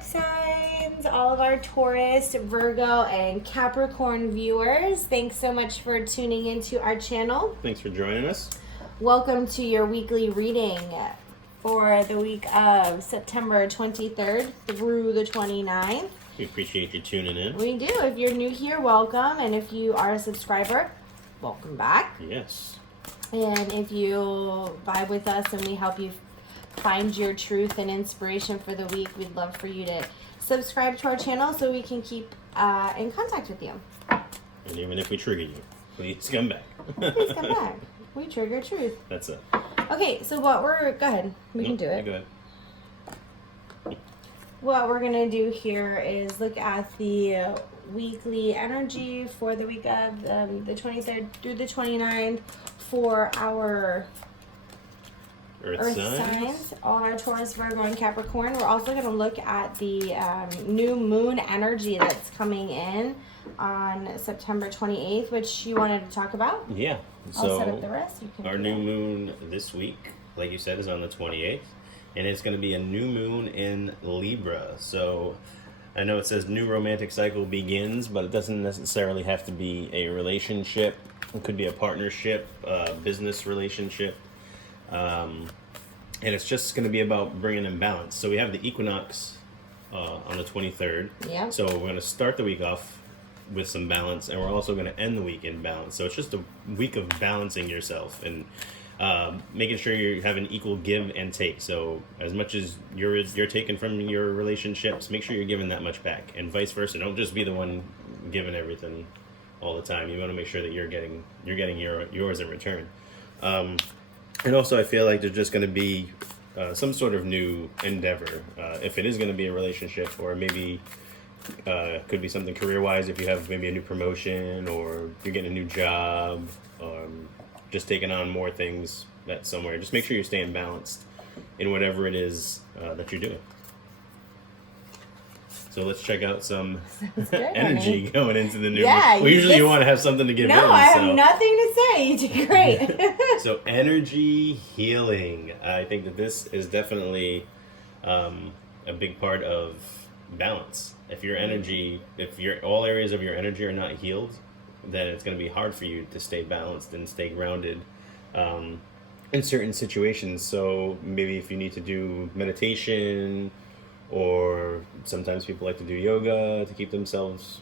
zodiac signs, all of our Taurus, Virgo, and Capricorn viewers. Thanks so much for tuning into our channel. Thanks for joining us. Welcome to your weekly reading for the week of September 23rd through the 29th. We appreciate you tuning in. We do. If you're new here, welcome. And if you are a subscriber, welcome back. Yes. And if you vibe with us and we help you find your truth and inspiration for the week, we'd love for you to subscribe to our channel so we can keep in contact with you. And even if we trigger you, please come back. Please come back. We trigger truth. That's it. Okay, so go ahead. We can do it. Go ahead. What we're going to do here is look at the weekly energy for the week of the 23rd through the 29th for our Earth signs, all our Taurus, Virgo, and Capricorn. We're also going to look at the new moon energy that's coming in on September 28th, which you wanted to talk about. Yeah. I'll set up the rest. You can our new moon this week, like you said, is on the 28th. And it's going to be a new moon in Libra. So I know it says new romantic cycle begins, but it doesn't necessarily have to be a relationship. It could be a partnership, business relationship. And it's just going to be about bringing in balance. So we have the equinox on the 23rd. Yeah. So we're going to start the week off with some balance, and we're also going to end the week in balance. So it's just a week of balancing yourself and making sure you have an equal give and take. So as much as you're taking from your relationships, make sure you're giving that much back, and vice versa. Don't just be the one giving everything all the time. You want to make sure that you're getting yours in return. And also, I feel like there's just going to be some sort of new endeavor. If it is going to be a relationship, or maybe could be something career-wise, if you have maybe a new promotion, or you're getting a new job, just taking on more things that's somewhere. Just make sure you're staying balanced in whatever it is that you're doing. So let's check out some energy going into the new week. Well, usually you want to have something to give in. No, I have nothing to say. You did great. So energy healing. I think that this is definitely a big part of balance. If your energy, all areas of your energy are not healed, then it's going to be hard for you to stay balanced and stay grounded in certain situations. So maybe if you need to do meditation, or sometimes people like to do yoga to keep themselves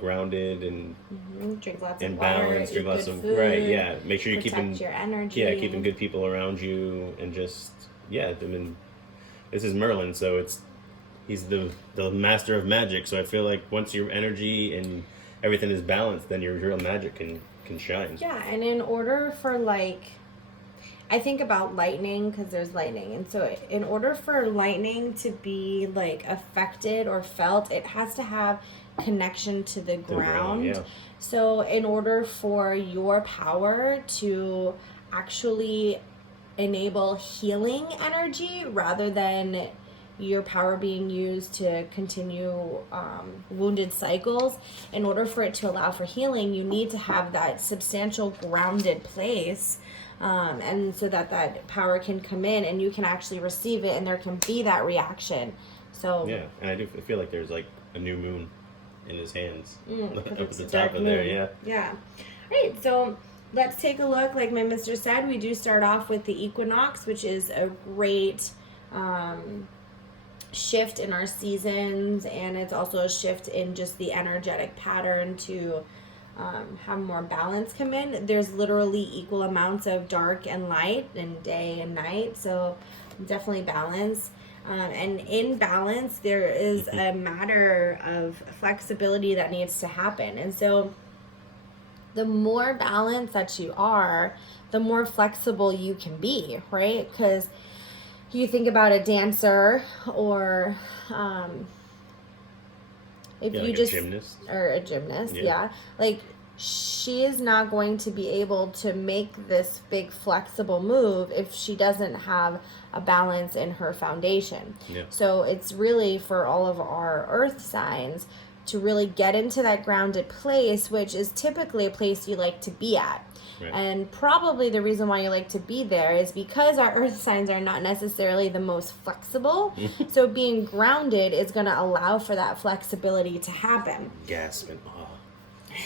grounded and drink lots and of balance, water, drink lots of food, right, yeah. Make sure you're keeping your energy. Yeah, keeping good people around you, and just I mean, this is Merlin, so he's the master of magic. So I feel like once your energy and everything is balanced, then your real magic can shine. Yeah, and in order for I think about lightning because there's lightning. And so in order for lightning to be affected or felt, it has to have connection to the ground. Yeah. So in order for your power to actually enable healing energy rather than your power being used to continue wounded cycles, in order for it to allow for healing, you need to have that substantial grounded place. And so that power can come in and you can actually receive it, and there can be that reaction. So yeah, and I do feel like there's a new moon in his hands up at the top of moon. there. Yeah. All right, so let's take a look. Like my mister said, we do start off with the equinox, which is a great shift in our seasons, and it's also a shift in just the energetic pattern to have more balance come in. There's literally equal amounts of dark and light and day and night, so definitely balance. And in balance, there is a matter of flexibility that needs to happen. And so the more balanced that you are, the more flexible you can be, right? Because you think about a dancer, or if you just a gymnast, yeah. She is not going to be able to make this big flexible move if she doesn't have a balance in her foundation. Yeah. So it's really for all of our earth signs to really get into that grounded place, which is typically a place you like to be at. Right. And probably the reason why you like to be there is because our earth signs are not necessarily the most flexible. So being grounded is going to allow for that flexibility to happen. Gasping.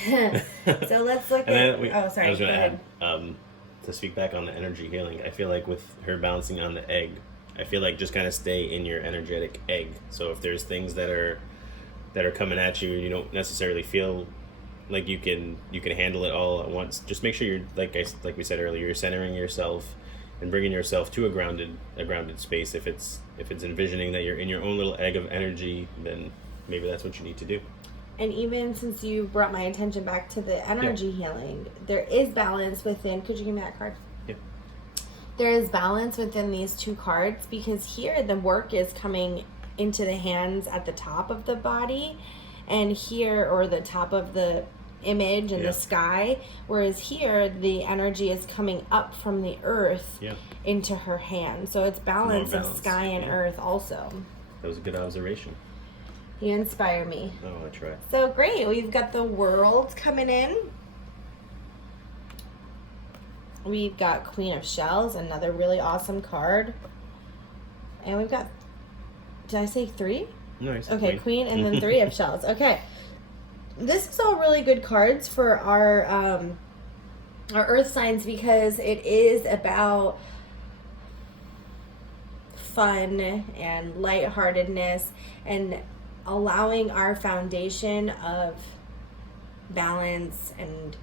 So let's look And at... then sorry. I was going go to ahead. add, to speak back on the energy healing, I feel like with her balancing on the egg, I feel like just kind of stay in your energetic egg. So if there's things that are coming at you and you don't necessarily feel like you can handle it all at once, just make sure you're like we said earlier, you're centering yourself and bringing yourself to a grounded space. If it's envisioning that you're in your own little egg of energy, then maybe that's what you need to do. And even since you brought my attention back to the energy healing, there is balance within... Could you give me that card? Yeah. There is balance within these two cards, because here the work is coming into the hands at the top of the body, and here, or the top of the image and the sky, whereas here the energy is coming up from the earth into her hand. So it's balance of sky and earth also. That was a good observation. You inspire me. Oh, I try. So great. We've got the World coming in. We've got Queen of Shells, another really awesome card. And we've got... Did I say 3? Nice. Okay, Queen and then 3 of Shells. Okay. This is all really good cards for our earth signs, because it is about fun and lightheartedness and allowing our foundation of balance and,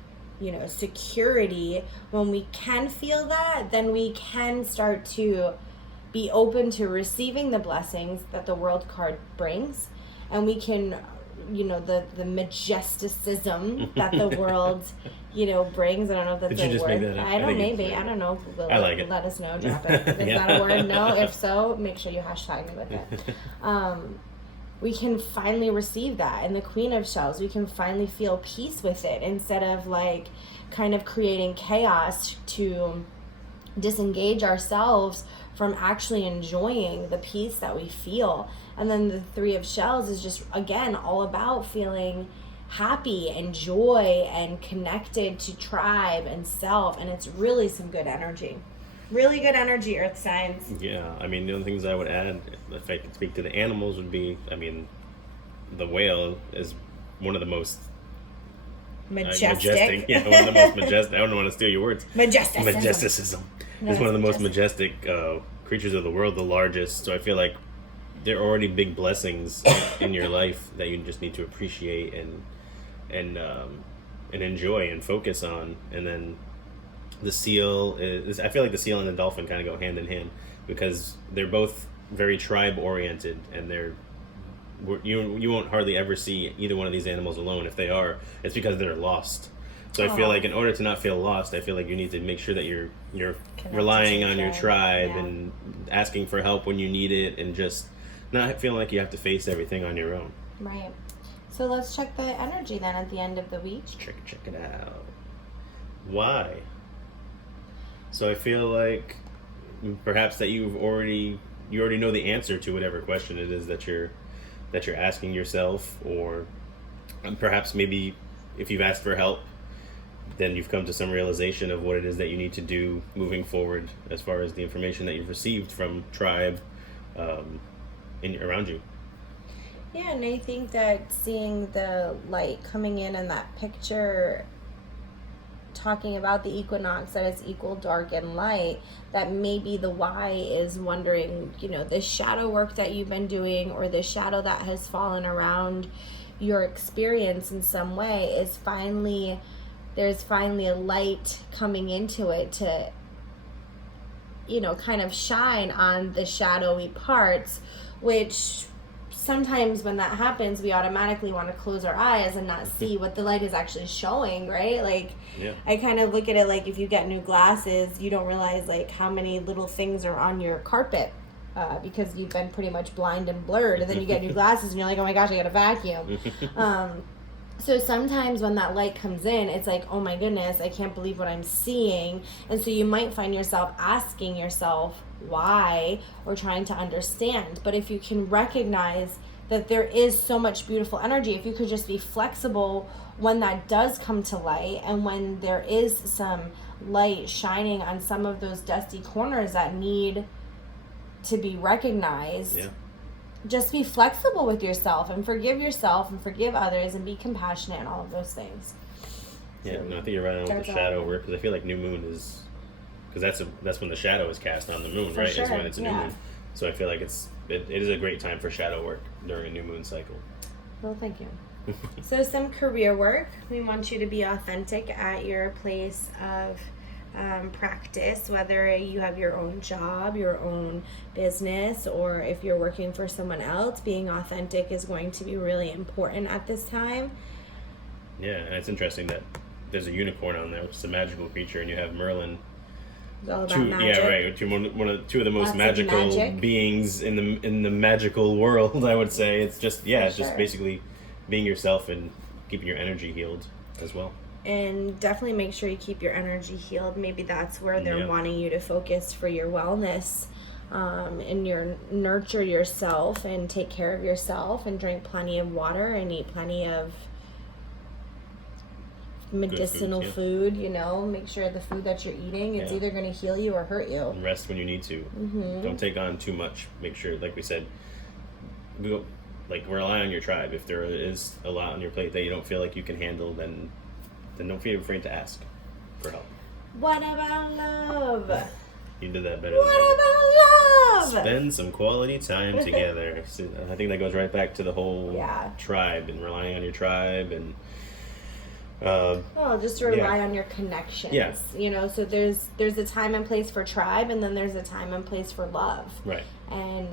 security. When we can feel that, then we can start to be open to receiving the blessings that the World card brings, and we can, the majesticism that the World, brings. I don't know if that's a word. I don't. Maybe. I don't know. I like it. Let us know. Drop it. Is that a word? No. If so, make sure you hashtag me with it. We can finally receive that. And the Queen of Shells, we can finally feel peace with it, instead of kind of creating chaos to disengage ourselves from actually enjoying the peace that we feel. And then the 3 of Shells is just, again, all about feeling happy and joy and connected to tribe and self. And it's really some good energy. Really good energy, earth signs. Yeah, I mean, the only things I would add, if I could speak to the animals, would be, the whale is one of the most majestic. Yeah, one of the most majestic. I don't want to steal your words. Majesticism. It's one of the most majestic creatures of the world, the largest. So I feel like there are already big blessings in your life that you just need to appreciate and enjoy and focus on. And then the seal is, I feel like the seal and the dolphin kind of go hand in hand, because they're both very tribe oriented, and you won't hardly ever see either one of these animals alone. If they are, it's because they're lost. So I feel like in order to not feel lost, I feel like you need to make sure that you're relying on your tribe and asking for help when you need it, and just not feeling like you have to face everything on your own. Right. So let's check the energy then at the end of the week. Check it out. Why? So I feel like perhaps that you already know the answer to whatever question it is that you're asking yourself, or perhaps maybe if you've asked for help, then you've come to some realization of what it is that you need to do moving forward as far as the information that you've received from tribe around you. Yeah, and I think that seeing the light coming in that picture, talking about the equinox, that it's equal dark and light, that maybe the why is wondering, this shadow work that you've been doing, or this shadow that has fallen around your experience in some way, is there's finally a light coming into it to, kind of shine on the shadowy parts, which sometimes when that happens, we automatically want to close our eyes and not see what the light is actually showing, right? I kind of look at it like if you get new glasses, you don't realize how many little things are on your carpet because you've been pretty much blind and blurred, and then you get new glasses and you're like, oh my gosh, I gotta vacuum. So sometimes when that light comes in, it's like, oh my goodness, I can't believe what I'm seeing. And so you might find yourself asking yourself why, or trying to understand. But if you can recognize that there is so much beautiful energy. If you could just be flexible when that does come to light, and when there is some light shining on some of those dusty corners that need to be recognized. Yeah. Just be flexible with yourself and forgive others and be compassionate and all of those things. Yeah, no, I think you're right on with the shadow work, because I feel like new moon is, because that's when the shadow is cast on the moon, right? Sure. Is when it's a new moon. So I feel like it is a great time for shadow work during a new moon cycle. Well, thank you. So some career work. We want you to be authentic at your place of practice, whether you have your own job, your own business, or if you're working for someone else. Being authentic is going to be really important at this time. Yeah, and it's interesting that there's a unicorn on there, which is a magical creature, and you have Merlin. It's all about magic. Yeah, right. Two of the most magical magic beings in the magical world, I would say. It's just it's just basically being yourself and keeping your energy healed as well. And definitely make sure you keep your energy healed. Maybe that's where they're wanting you to focus for your wellness, and nurture yourself and take care of yourself, and drink plenty of water and eat plenty of medicinal food. Make sure the food that you're eating, it's either going to heal you or hurt you. And rest when you need to. Don't take on too much. Make sure, like we said, rely on your tribe. If there is a lot on your plate that you don't feel like you can handle, then don't feel afraid to ask for help. What about love? You did that better. What about love? Spend some quality time together. So I think that goes right back to the whole tribe and relying on your tribe and. Just to rely on your connections. Yeah. So there's a time and place for tribe, and then there's a time and place for love. Right. And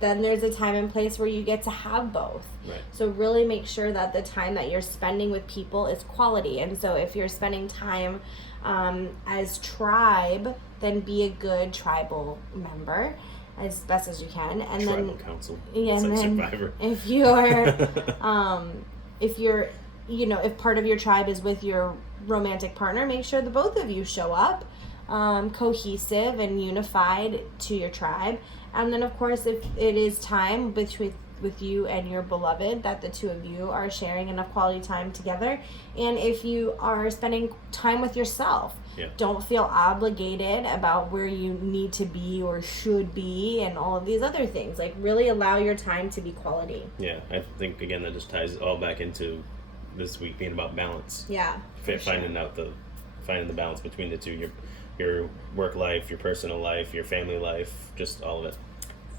then there's a time and place where you get to have both. Right. So really make sure that the time that you're spending with people is quality. And so if you're spending time as tribe, then be a good tribal member as best as you can. And tribal council. Yeah, it's and like then Survivor. if you're if part of your tribe is with your romantic partner, make sure the both of you show up cohesive and unified to your tribe. And then, of course, if it is time with you and your beloved, that the two of you are sharing enough quality time together. And if you are spending time with yourself, don't feel obligated about where you need to be or should be and all of these other things. Really allow your time to be quality. Yeah, I think, again, that just ties all back into this week being about balance. Yeah. Finding the balance between the two, your work life, your personal life, your family life, just all of it.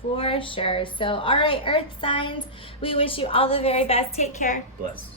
For sure. So, all right, Earth signs, we wish you all the very best. Take care. Bless.